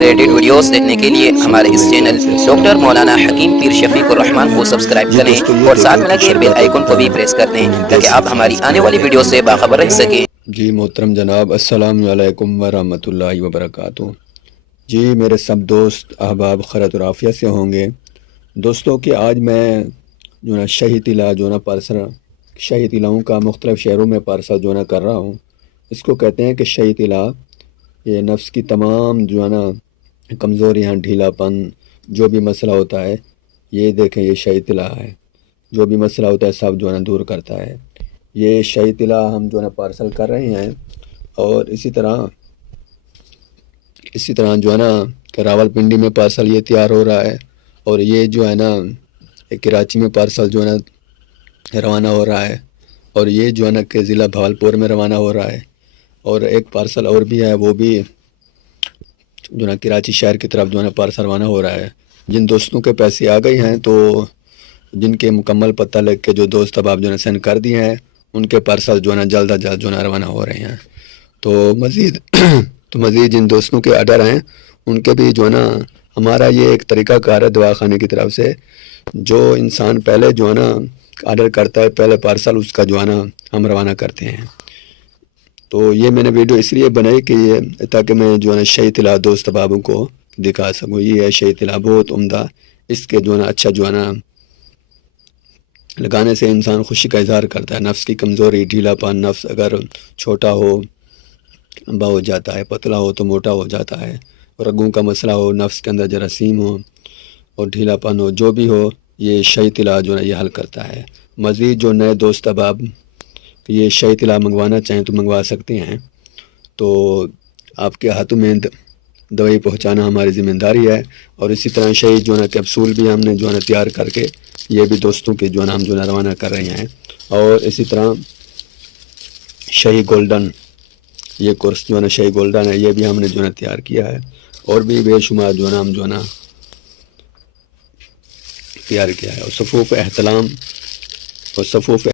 Related videos دیکھنے کے لیے ہمارے اس چینل ڈاکٹر مولانا حکیم پیر شفیق الرحمان کو سبسکرائب کریں اور ساتھ میں لگے بیل آئیکن کو بھی پریس کر دیں تاکہ آپ ہماری آنے والی ویڈیو سے باخبر رہ سکیں۔ جی محترم جناب، السلام علیکم ورحمۃ اللہ وبرکاتہ۔ جی میرے سب دوست احباب خیرت و عافیت سے ہوں گے۔ دوستوں کہ آج میں جو نا شہی طلع جو نا پارسل شہی طلعوں کا مختلف شہروں میں پارسل جو نا کر رہا ہوں۔ اس کو کہتے ہیں کہ شہی طلع یہ نفس کی تمام جو ہے نا کمزوریاں، ڈھیلا پن، جو بھی مسئلہ ہوتا ہے، یہ دیکھیں یہ شہی طلع ہے۔ جو بھی مسئلہ ہوتا ہے سب جو ہے نا دور کرتا ہے۔ یہ شہی طلع ہم جو ہے نا پارسل کر رہے ہیں، اور اسی طرح جو ہے نا کہ راول پنڈی میں پارسل یہ تیار ہو رہا ہے، اور یہ جو ہے نا کراچی میں پارسل جو ہے نا روانہ ہو رہا ہے، اور یہ جو ہے نا کہ ضلع بھاولپور میں روانہ ہو رہا ہے، اور ایک پارسل اور بھی ہے، وہ بھی جو نا کراچی شہر کی طرف جو ہے نا پارسل روانہ ہو رہا ہے۔ جن دوستوں کے پیسے آ گئے ہیں، تو جن کے مکمل پتہ لگ کے جو دوست اب آپ جو ہے سینڈ کر دیے ہیں، ان کے پارسل جو ہے نا جلد از جلد جو ہے نا روانہ ہو رہے ہیں۔ تو مزید جن دوستوں کے آرڈر ہیں، ان کے بھی جو ہے نا ہمارا یہ ایک طریقہ کار ہے دوا خانے کی طرف سے، جو انسان پہلے جو ہے نا آرڈر کرتا ہے، پہلے پارسل اس کا جو ہے نا ہم روانہ کرتے ہیں۔ تو یہ میں نے ویڈیو اس لیے بنائی کہ یہ تاکہ میں جو ہے نا شہی طلع دوست بابوں کو دکھا سکوں۔ یہ ہے شہی طلع، بہت عمدہ، اس کے جو ہے نا اچھا جو ہے نا لگانے سے انسان خوشی کا اظہار کرتا ہے۔ نفس کی کمزوری، ڈھیلا پن، نفس اگر چھوٹا ہو لمبا ہو جاتا ہے، پتلا ہو تو موٹا ہو جاتا ہے، رگوں کا مسئلہ ہو، نفس کے اندر جراثیم ہو اور ڈھیلا پن ہو، جو بھی ہو، یہ شہی طلع جو ہے یہ حل کرتا ہے۔ مزید جو نئے دوست احباب یہ شہی طلع منگوانا چاہیں تو منگوا سکتے ہیں۔ تو آپ کے ہاتھوں میں دوائی پہنچانا ہماری ذمہ داری ہے، اور اسی طرح شہی جو ہے نا کیپسول بھی ہم نے جو ہے نا تیار کر کے یہ بھی دوستوں کے جو ہے نا ہم جو ہے نا روانہ کر رہے ہیں۔ اور اسی طرح شہی گولڈن، یہ کورس جو ہے نا شہی گولڈن ہے، یہ بھی ہم نے جو ہے نا تیار کیا ہے، اور بھی بے شمار جو ہے نا ہم جو ہے نا تیار کیا ہے۔ اور صفوف احتلام اور صفوف